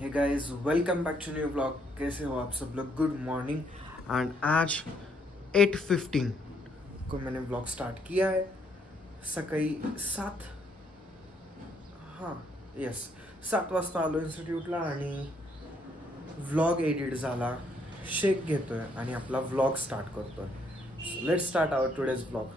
हे guys, welcome back to new blog. कैसे हो आप सब लोग? Good morning. एंड आज 8:15 को मैंने ब्लॉग स्टार्ट किया है। सकाळी 7 वाजता आलो इन्स्टिट्यूटला आणि व्लॉग एडिट झाला, शेक घेतोय आणि आपला व्लॉग स्टार्ट करतोय। Let's start our today's blog.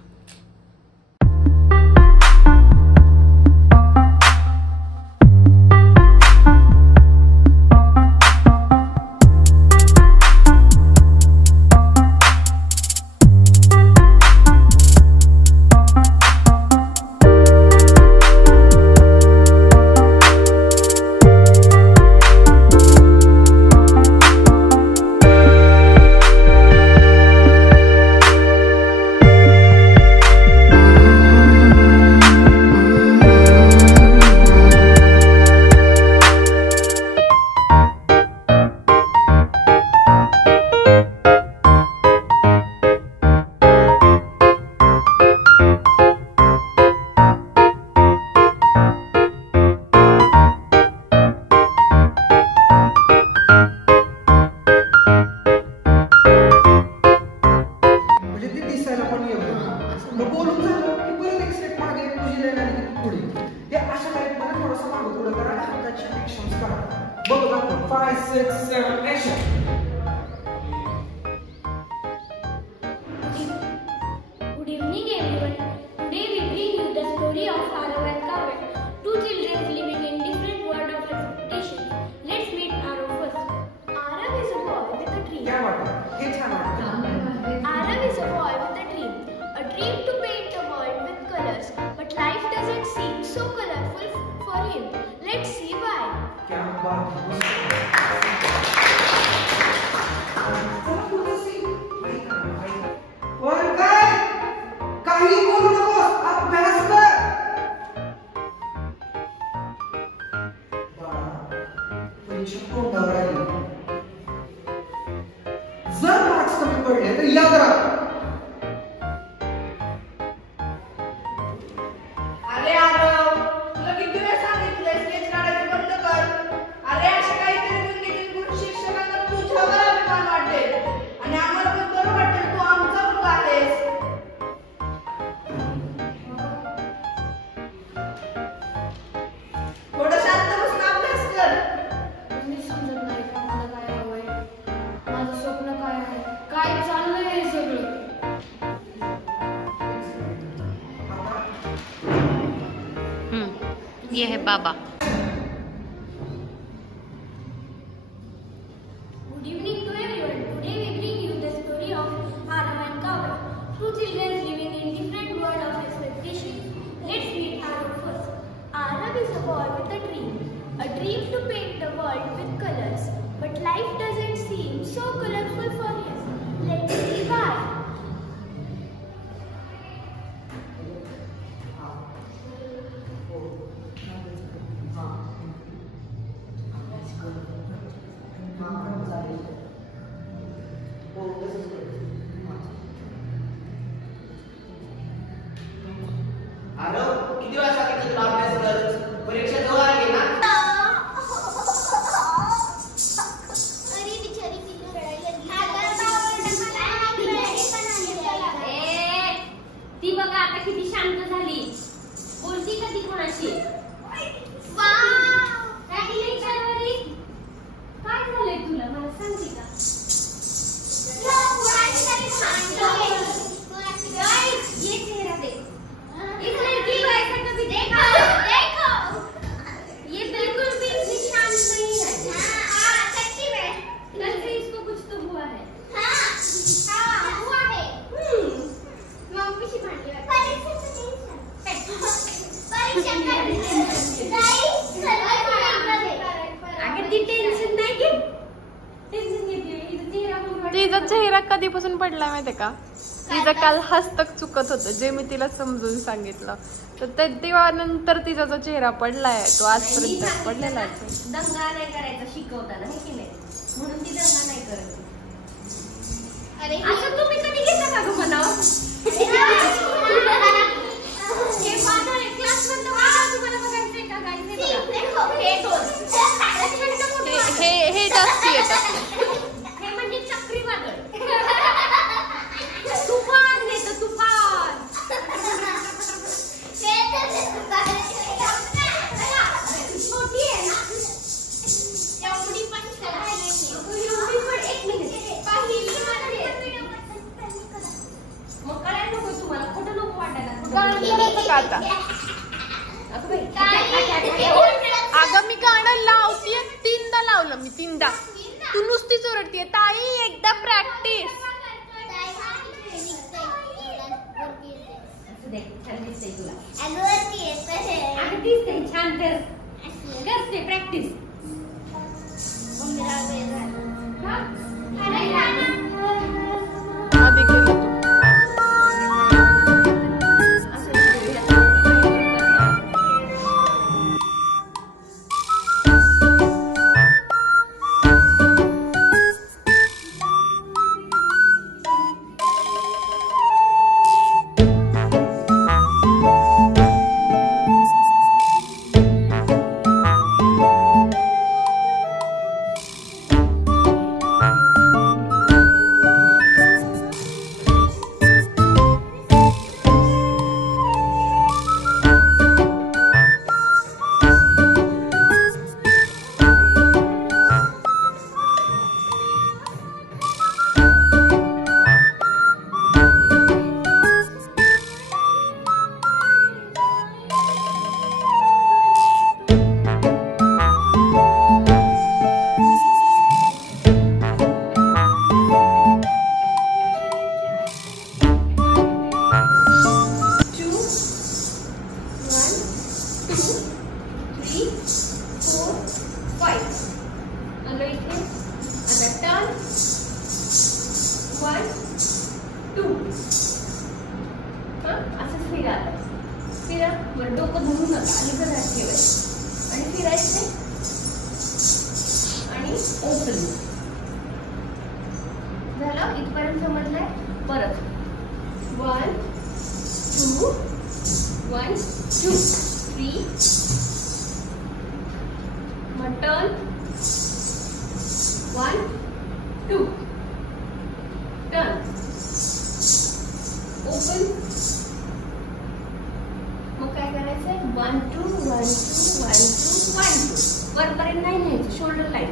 Good evening everyone. Today we bring you the story of Arav and Kaval, two children living in different world of expectations. Let's meet Arav first. Arav is a boy with a dream. Arav is a boy with a dream to paint the world with colors, but life doesn't seem so colorful for him. Let's see why. जर marks कमी पडले तर याद राख। अरे आरव, तुला किती वेळा सांगितलंय स्केच काढायचं बंद कर। अरे अशा काहीतरी गुणगिणीत गुण शिक्षकांना तुझ्यावर अभिमान वाटेल आणि आम्हाला पण बरं वाटेल तू आमचा मुलगा आहेस। थोडं शांत बसून अभ्यास कर। मी समजत नाही का मला काय हवंय, माझं स्वप्न काय आहे, काय चाललंय हे सगळं. ये है बाबा। Good evening to everyone. Today we bring you the story of Arav and Kaval, two children living in different world of expectations. Let's meet Arav first. Arav is a boy with a dream to paint the world with colors, but life doesn't seem so colorful for him. Let's see why. Aarav, किती वेळा सांगितलं तुला अभ्यास कर, परीक्षा जवळ आली ना। अरे बिचारी किती रडायला ती बघा आता किती शांत झाली, बोलती कधी कोणाशी। काय झालंय तुला, मला सांगते का? ये चेहरा देख, इस लड़की को ऐसा कभी देखो, ये बिल्कुल भी इतनी शांत नहीं है। सच्ची में कल से इसको कुछ तो हुआ है। हुआ है। मम्मी से भांडी परीक्षा अगर ती टेन्शन नाही घे, टेन्शन घेतली तिचा चेहरा कधीपासून पडलाय माहितीये का? तिचं काल हस्तक चुकत होतं, जे मी तिला समजून सांगितलं, तर तेव्हा नंतर तिचा जो चेहरा पडलाय तो आजपर्यंत पडलेला आहे। दंगा नाही करायचा शिकवताना, हे की नाही, म्हणून ती दंगा नाही करत। अरे असं तुम्ही कधी घेता का गं म्हणावं? क्लास मधलं तुम्हाला बघायचंय का? काय नाही बघा। हे म्हणजे चक्रीवादळ. तुफान येतं तुफान. छोटी आहे ना एवढी पण एवढी पण. एक मिनिट मग काय नको तुम्हाला खोटं नको वाटायला. आता अगं मी गाणं लावतीये 3दा लावलं मी 3दा. तू नुसतीच ओरडतीये ताई एकदा प्रॅक्टिस. छान दिसतंय तुला. आणि दिसतंय छान. करते प्रॅक्टिस. आधी केलं तू. डोकं धरून नका अलीकडे ठेवायचं आणि फिरायचं आणि ओपन झालं. इथपर्यंत समजलंय. परत 1 2 1 2 3 मटन 1 2 टर्न ओपन. मग काय करायचंय 1 2 1 2 1 2 1 2 वरपर्यंत नाही न्यायचं. Shoulder line.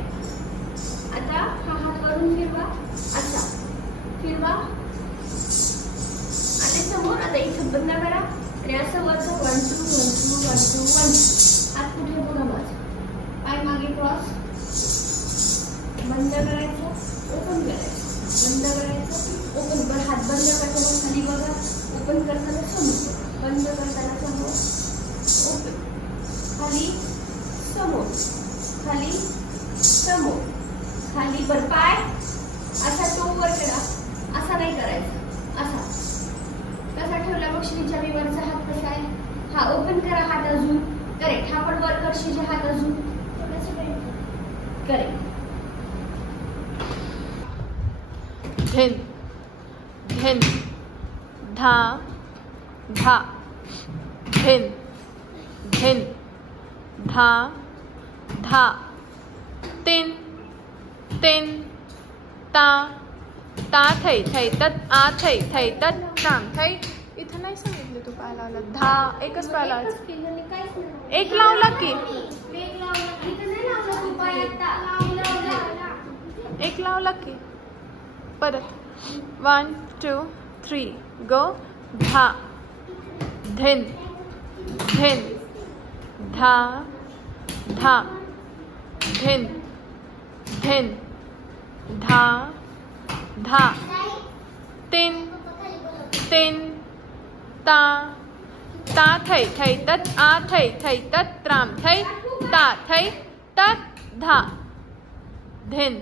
आता हा हात वरून फिरवा. असा फिरवा आणि समोर. आता इथं बंद करा आणि असं वरचं 1 2 1 2 1 2 1 2. हात कुठे बघा माझा. पाय मागे क्रॉस. बंद करायचं ओपन करायचं. बंद करायचं ओपन कर. हात बंद करताना खाली बघा. ओपन करताना समोर. बंद करताना समोर. ओपन. खाली समोर. खाली समोर. खाली बर. पाय असा टो वर करा. असा नाही करायचा. असा कसा ठेवला मग श्रीच्या विवरचा हात कसा आहे. हा ओपन करा हात अजून. करेक्ट. हा पण वर कर श्रीच्या हात अजून. करेक्ट. धिन धिन धा धा धिन धिन धा धा. तिन तिन ता ता थै थै तत आ थै थै तत ताम थै. इथं नाही सांगितलं तू काय लावलं. धा एकच पाय लावायचं. एक लावला की एक लावला की. परत 1 2 3 गो. धा धिन धिन धा धा धिन धिन धा धा. तिन तिन ता ता थै थै तत आ थै थै तत त्राम थै ता थै तत धा. धिन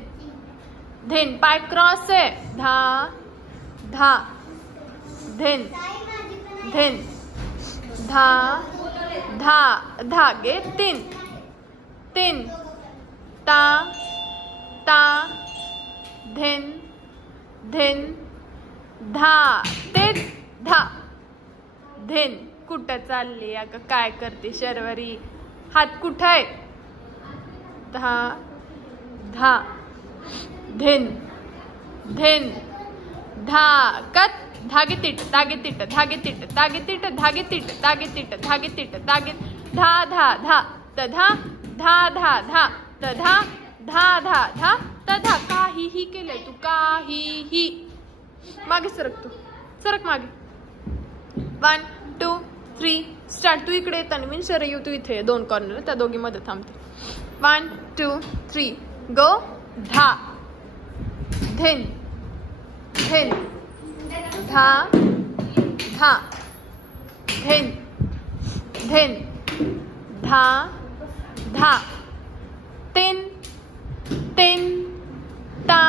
धिन पाय क्रॉस आहे. धा धा धिन धिन धा धा धागे. तिन तिन ता ता धिन धिन धा. ते धा. धिन कुठं चालली अगं. काय करते शर्वरी. हात कुठं आहे. धा धा धिन धिन धा कत धागे तिट धागे तिट धागे तिट धागे तिट धागे तिट धागे तिट धागे तिट धागे धा धा धा तधा धा धा धा तधा धा धा धा तधा काहीही केलंय तू काहीही. मागे सरक तू सरक मागे. 1 2 3 स्टार्ट. तू इकडे येताना मी सरयू तू इथे 2 कॉर्नर त्या दोघी मध्ये थांबते. 1 2 3 गो. धा धिन धिन धा धा धिन धिन धा धा तिन तिन ता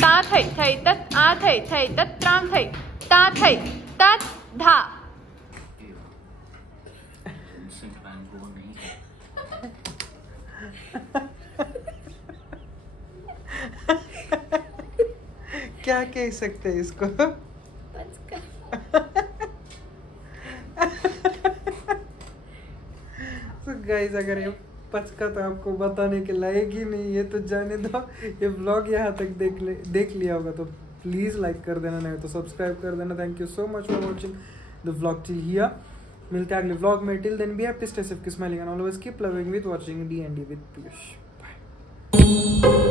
ता थै थै तत आ थै थै तत त्राम थै ता थै तत धा. क्या कह सकते हैं इसको? तो गाइस अगर ये पचका तो आपको बताने के लायक ही नहीं है तो जाने दो. ये व्लॉग यहाँ तक देख लिया होगा तो प्लीज लाइक कर देना, नहीं तो सब्सक्राइब कर देना. Thank you so much for watching the vlog till here. मिलते हैं अगले व्लॉग में. Till then be happy, stay safe, keep smiling and always keep loving with watching D&D with Piyush. Bye.